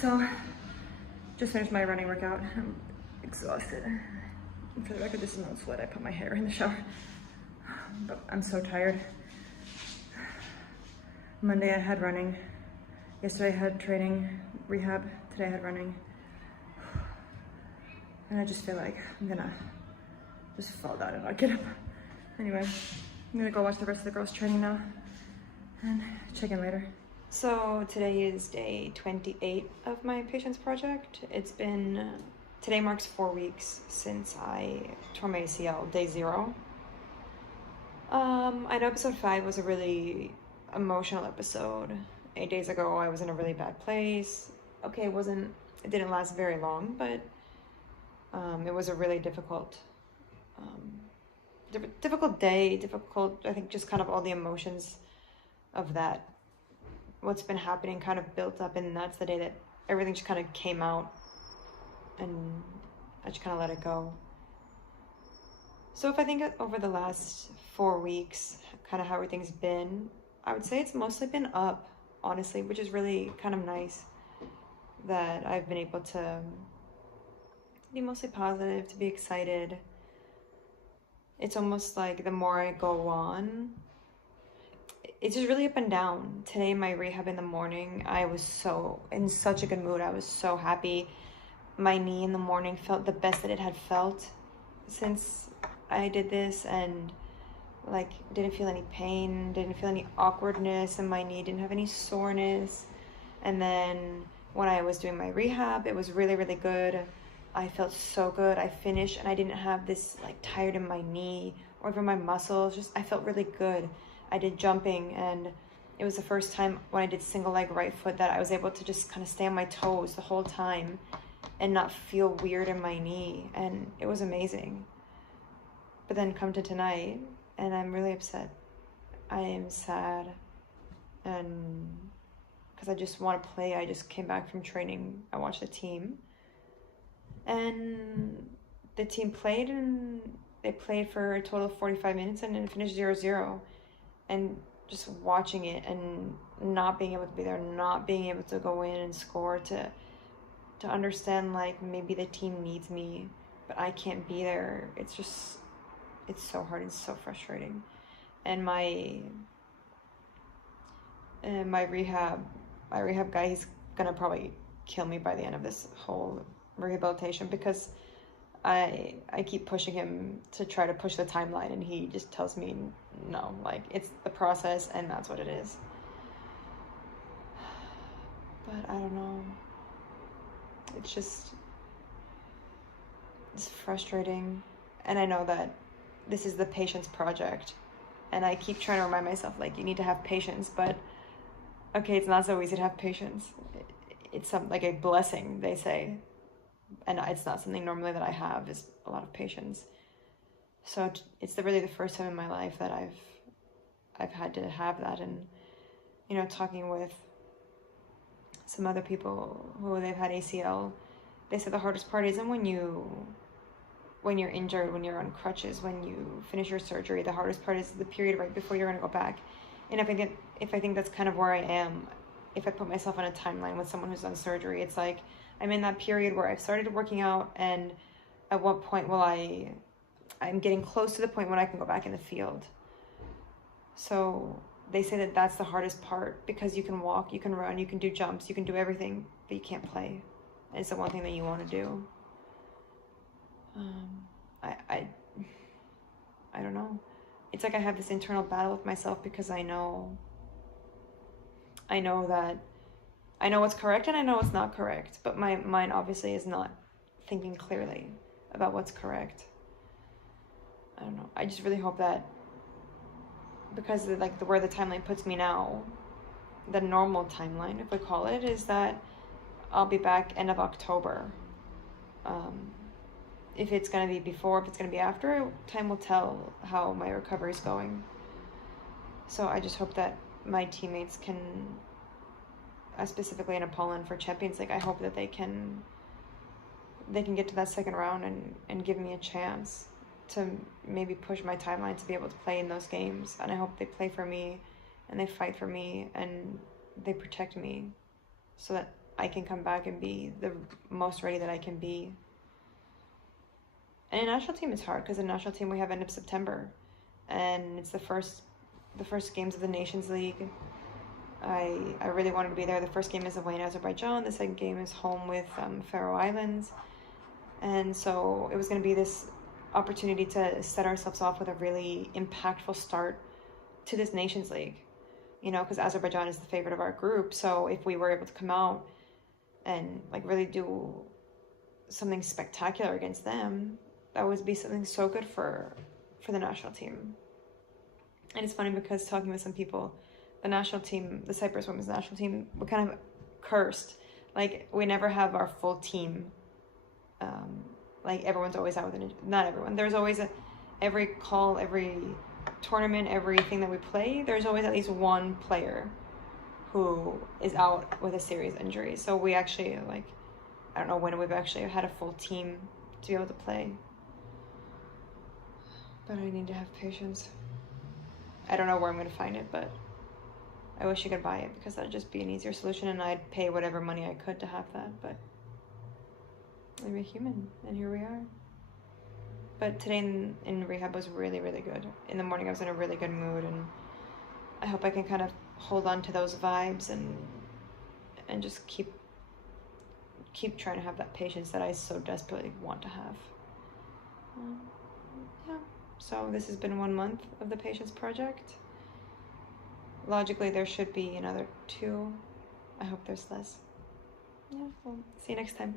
So, just finished my running workout. I'm exhausted. And for the record, this is not sweat. I put my hair in the shower. But I'm so tired. Monday I had running. Yesterday I had training, rehab. Today I had running. And I just feel like I'm gonna just fall down and not get up. Anyway, I'm gonna go watch the rest of the girls training now and check in later. So today is day 28 of my patience project. Today marks 4 weeks since I tore my ACL, day 0. I know episode 5 was a really emotional episode. 8 days ago, I was in a really bad place. Okay, it didn't last very long, but it was a really difficult day, I think just kind of all the emotions of that, what's been happening kind of built up, and that's the day that everything just kind of came out and I just kind of let it go. So if I think over the last 4 weeks, kind of how everything's been, I would say it's mostly been up, honestly, which is really kind of nice that I've been able to be mostly positive, to be excited. It's almost like the more I go on, it's just really up and down. Today, my rehab in the morning, I was in such a good mood. I was so happy. My knee in the morning felt the best that it had felt since I did this, and like didn't feel any pain, didn't feel any awkwardness in my knee, didn't have any soreness. And then when I was doing my rehab, it was really, really good. I felt so good. I finished and I didn't have this like tired in my knee or over my muscles. Just I felt really good. I did jumping, and it was the first time when I did single leg right foot that I was able to just kind of stay on my toes the whole time and not feel weird in my knee, and it was amazing. But then come to tonight, and I'm really upset. I am sad, and because I just want to play. I just came back from training. I watched the team, and the team played, and they played for a total of 45 minutes and then finished 0-0. And just watching it and not being able to be there, not being able to go in and score, to understand like maybe the team needs me, but I can't be there. It's so hard and so frustrating. And my rehab guy, he's gonna probably kill me by the end of this whole rehabilitation, because I keep pushing him to try to push the timeline, and he just tells me no, like it's the process and that's what it is. But I don't know. It's frustrating. And I know that this is the patience project, and I keep trying to remind myself, like, you need to have patience, but okay, it's not so easy to have patience. It's like a blessing, they say, and it's not something normally that I have, is a lot of patience. So it's really the first time in my life that I've had to have that. And you know, talking with some other people who they've had ACL, they said the hardest part isn't when you're injured, when you're on crutches, when you finish your surgery. The hardest part is the period right before you're going to go back. And if I think that's kind of where I am, if I put myself on a timeline with someone who's done surgery, it's like I'm in that period where I've started working out, and at what point will I'm getting close to the point when I can go back in the field. So they say that that's the hardest part, because you can walk, you can run, you can do jumps, you can do everything, but you can't play. And it's the one thing that you want to do. I don't know. It's like I have this internal battle with myself, because I know that I know what's correct and I know what's not correct, but my mind obviously is not thinking clearly about what's correct. I don't know. I just really hope that, because where the timeline puts me now, the normal timeline, if we call it, is that I'll be back end of October. If it's going to be before, if it's going to be after, time will tell how my recovery is going. So I just hope that my teammates can, specifically in Poland for Champions League, I hope that they can get to that second round and give me a chance to maybe push my timeline to be able to play in those games. And I hope they play for me and they fight for me and they protect me, so that I can come back and be the most ready that I can be. And a national team is hard because the national team we have end of September, and it's the first games of the Nations League. I really wanted to be there. The first game is away in Azerbaijan. The second game is home with Faroe Islands. And so it was going to be this opportunity to set ourselves off with a really impactful start to this Nations League, you know, because Azerbaijan is the favorite of our group. So if we were able to come out and like really do something spectacular against them, that would be something so good for the national team. And it's funny because talking with some people, the national team, the Cyprus women's national team, we're kind of cursed. Like, we never have our full team. Like, everyone's always out with not everyone. There's always every call, every tournament, everything that we play, there's always at least one player who is out with a serious injury. So we actually, like, I don't know when we've actually had a full team to be able to play. But I need to have patience. I don't know where I'm going to find it, but I wish you could buy it because that'd just be an easier solution, and I'd pay whatever money I could to have that, but I'm a human, and here we are. But today in rehab was really, really good. In the morning I was in a really good mood, and I hope I can kind of hold on to those vibes and just keep trying to have that patience that I so desperately want to have. Yeah, so this has been 1 month of the Patience Project. Logically, there should be another 2. I hope there's less. Yeah, well, see you next time.